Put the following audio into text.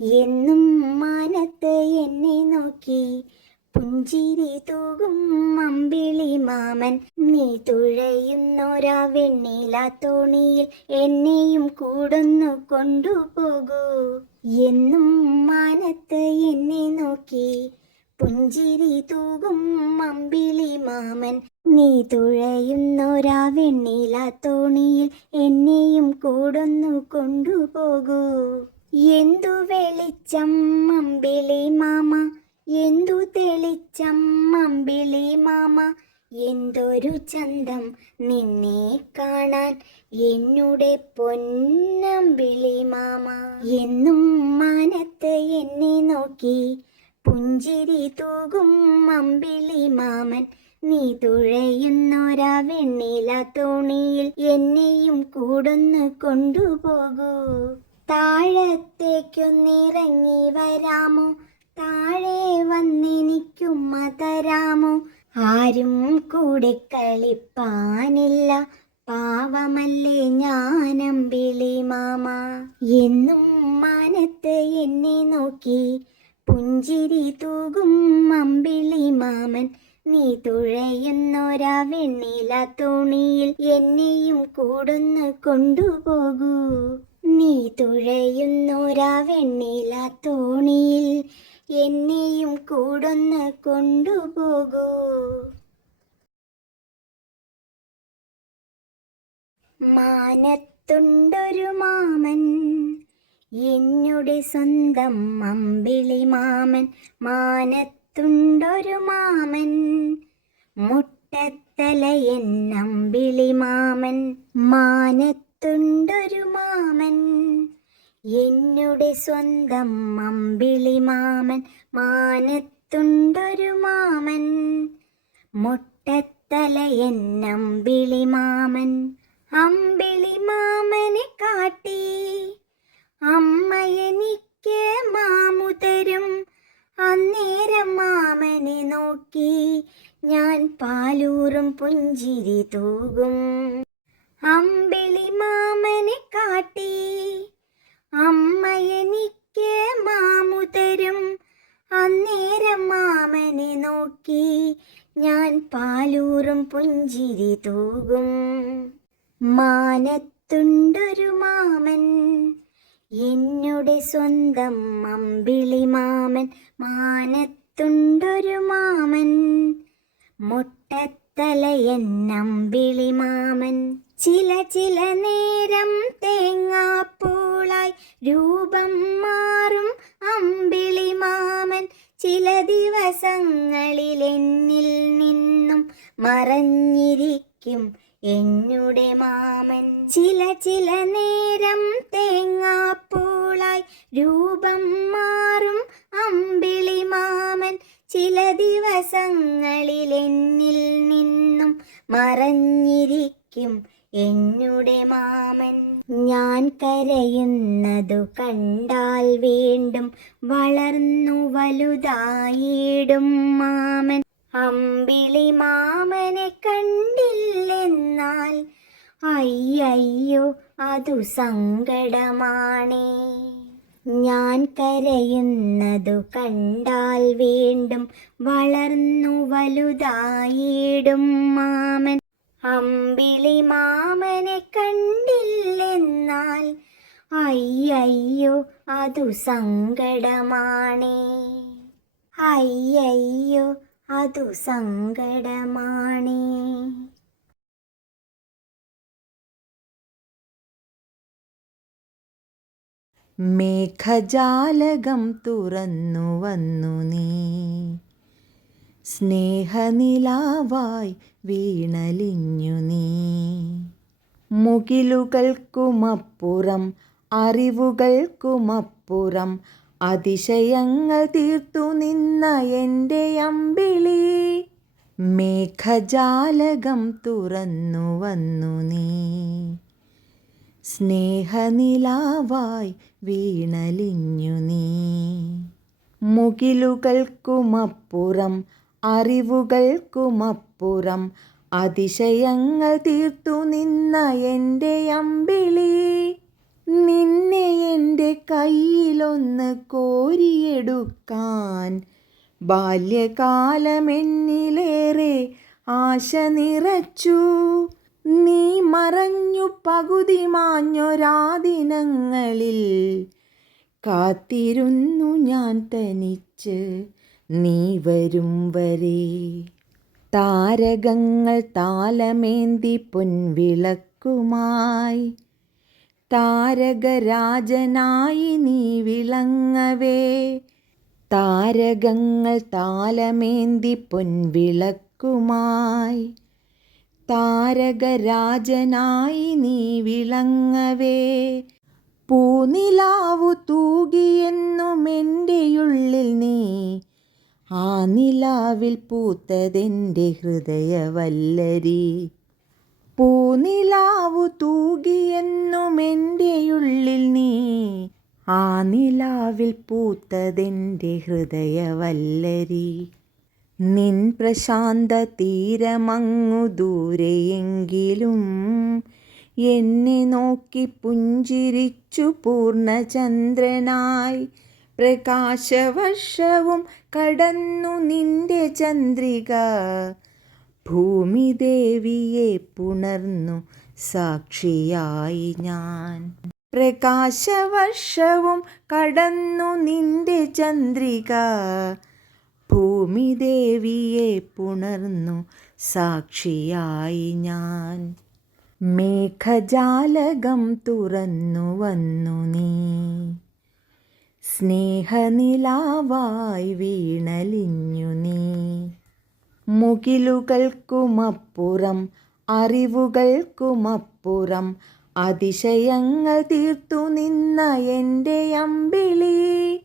എന്നും മാനത്ത് എന്നെ നോക്കി. പുഞ്ചിരി തൂകും അമ്പിളി മാമൻ. നീ തുഴയുന്നൊരാ വെണ്ണില തോണിയിൽ എന്നെയും കൂടൊന്നു കൊണ്ടുപോകൂ. എന്നും മാനത്ത് എന്നെ നോക്കി. പുഞ്ചിരി തൂകും അമ്പിളി മാമൻ. നീ തുഴയുന്നൊരാ വെണ്ണില തോണിയിൽ എന്നെയും കൂടൊന്നു കൊണ്ടുപോകൂ. എന്തു വെളിച്ചം അമ്പിളി മാമ? എന്തു തെളിച്ചം അമ്പിളി മാമ? എന്തൊരു ചന്തം നിന്നെ കാണാൻ എന്നുടെ പൊന്നമ്പിളി മാമ. എന്നും മാനത്ത് എന്നെ നോക്കി പുഞ്ചിരി തൂകും അമ്പിളി മാമൻ. നീ തുഴയുന്നൊരാ വെണ്ണില തോണിയിൽ എന്നെയും കൂടൊന്ന് കൊണ്ടുപോകൂ. താഴത്തേക്കൊന്നിറങ്ങി വരാമോ? താഴെ വന്നെനിക്കുമ്മ തരാമോ ആരും കൂടെ കളിപ്പാനില്ല. പാവമല്ലേ ഞാനമ്പിളി മാമ. എന്നും മാനത്ത് എന്നെ നോക്കി. പുഞ്ചിരി തൂകും അമ്പിളി മാമൻ. നീ തുഴയുന്നൊരാ വെണ്ണില തോണിയിൽ എന്നെയും കൂടൊന്ന് കൊണ്ടുപോകൂ. നീ തുഴയുന്നൊരാ വെണ്ണില തോണിയിൽ എന്നെയും കൂടൊന്ന് കൊണ്ടുപോകൂ. മാനത്തുണ്ടൊരു മാമൻ എന്നുടെ സ്വന്തം അമ്പിളി മാമൻ. മാനത്തുണ്ടൊരു മാമൻ മുട്ടത്തല എന്നമ്പിളി മാമൻ. മാനത്തുണ്ടൊരു മാമൻ. എന്നുടെ സ്വന്തം മമ്പിളി മാമൻ മാനത്തുണ്ടൊരു മാമൻ. മുട്ടത്തല അമ്പിളി മാമൻ അമ്പിളി തൂകും മാനത്തുണ്ടൊരു മാമൻ എന്നുടെ സ്വന്തം അമ്പിളി മാമൻ. മാനത്തുണ്ടൊരു മാമൻ മുട്ടത്തല അമ്പിളി മാമൻ. ചില ചില നേരം തേങ്ങാപ്പൂളായി രൂപം മാറും അമ്പിളി മാമൻ. ചില ദിവസങ്ങളിൽ എന്നിൽ നിന്നും മറഞ്ഞിരിക്കും എന്നുടെ മാമൻ ചില ചില നേരം തേങ്ങാപ്പൂളായി രൂപം മാറും. അമ്പിളി മാമൻ ചില ദിവസങ്ങളിൽ എന്നിൽ നിന്നും മറഞ്ഞിരിക്കും. എന്നുടെ മാമൻ ഞാൻ കരയുന്നതു കണ്ടാൽ വീണ്ടും വളർന്നു വലുതായിടും മാമൻ. അമ്പിളി മാമനെ കണ്ടില്ലെന്നാൽ അയ്യയ്യോ അതു സങ്കടമാണേ. ഞാൻ കരയുന്നതു കണ്ടാൽ വീണ്ടും വളർന്നു വലുതായിടും മാമൻ. അമ്പിളി മാമനെ കണ്ടില്ലെന്നാൽ അയ്യയ്യോ അതു സങ്കടമാണേ. അയ്യയ്യോ അതു സങ്കടമാണേ. മേഘജാലകം തുറന്നു വന്നു നീ. സ്നേഹനിലാവായി വീണലിഞ്ഞു നീ. മുകിലുകൾക്കുമപ്പുറം അറിവുകൾക്കുമപ്പുറം അതിശയങ്ങൾ തീർത്തു നിന്ന എന്റെ അമ്പിളി. മേഘജാലകം തുറന്നു വന്നു നീ. സ്നേഹനിലാവായി വീണലിഞ്ഞു നീ. മുകിലുകൾക്കുമപ്പുറം അറിവുകൾക്കുമപ്പുറം അതിശയങ്ങൾ തീർത്തു നിന്ന എന്റെ അമ്പിളി. കോരിയെടുക്കാൻ ബാല്യകാലമെന്നിലേറെ ആശ നിറച്ചു. നീ മറഞ്ഞു പകുതി മാഞ്ഞൊരാദിനങ്ങളിൽ കാത്തിരുന്നു ഞാൻ തനിച്ച്. നീ വരും വരെ. താരകങ്ങൾ താലമേന്തി പൊൻവിളക്കുമായി താരകരാജനായി നീ വിളങ്ങവേ. താരകങ്ങൾ താലമേന്തി പൊൻവിളക്കുമായി. താരകരാജനായി നീ വിളങ്ങവേ. പൂനിലാവു തൂകിയെന്നും എന്റെയുള്ളിൽ നീ. ആ നിലാവിൽ പൂത്തതെന്റെ ഹൃദയവല്ലരി. പൂനിലാവു തൂകിയെന്നുമെന്റെയുള്ളിൽ നീ. ആ നിലാവിൽ പൂത്തതെന്റെ ഹൃദയവല്ലരി. നിൻ പ്രശാന്ത തീരമങ്ങു ദൂരെയെങ്കിലും എന്നെ നോക്കി പുഞ്ചിരിച്ചു പൂർണചന്ദ്രനായി പ്രകാശവർഷവും കടന്നു നിന്റെ ചന്ദ്രിക. ഭൂമിദേവിയെ പുണർന്നു സാക്ഷിയായി ഞാൻ. പ്രകാശവർഷവും കടന്നു നിന്റെ ചന്ദ്രിക. ഭൂമിദേവിയെ പുണർന്നു സാക്ഷിയായി ഞാൻ. മേഘജാലകം തുറന്നു വന്നു നീ. സ്നേഹനിലാവായി വീണലിഞ്ഞു. മുകിലുകൾക്കുമപ്പുറം അറിവുകൾക്കുമപ്പുറം. അതിശയങ്ങൾ തീർത്തു നിന്ന എന്റെ അമ്പിളി.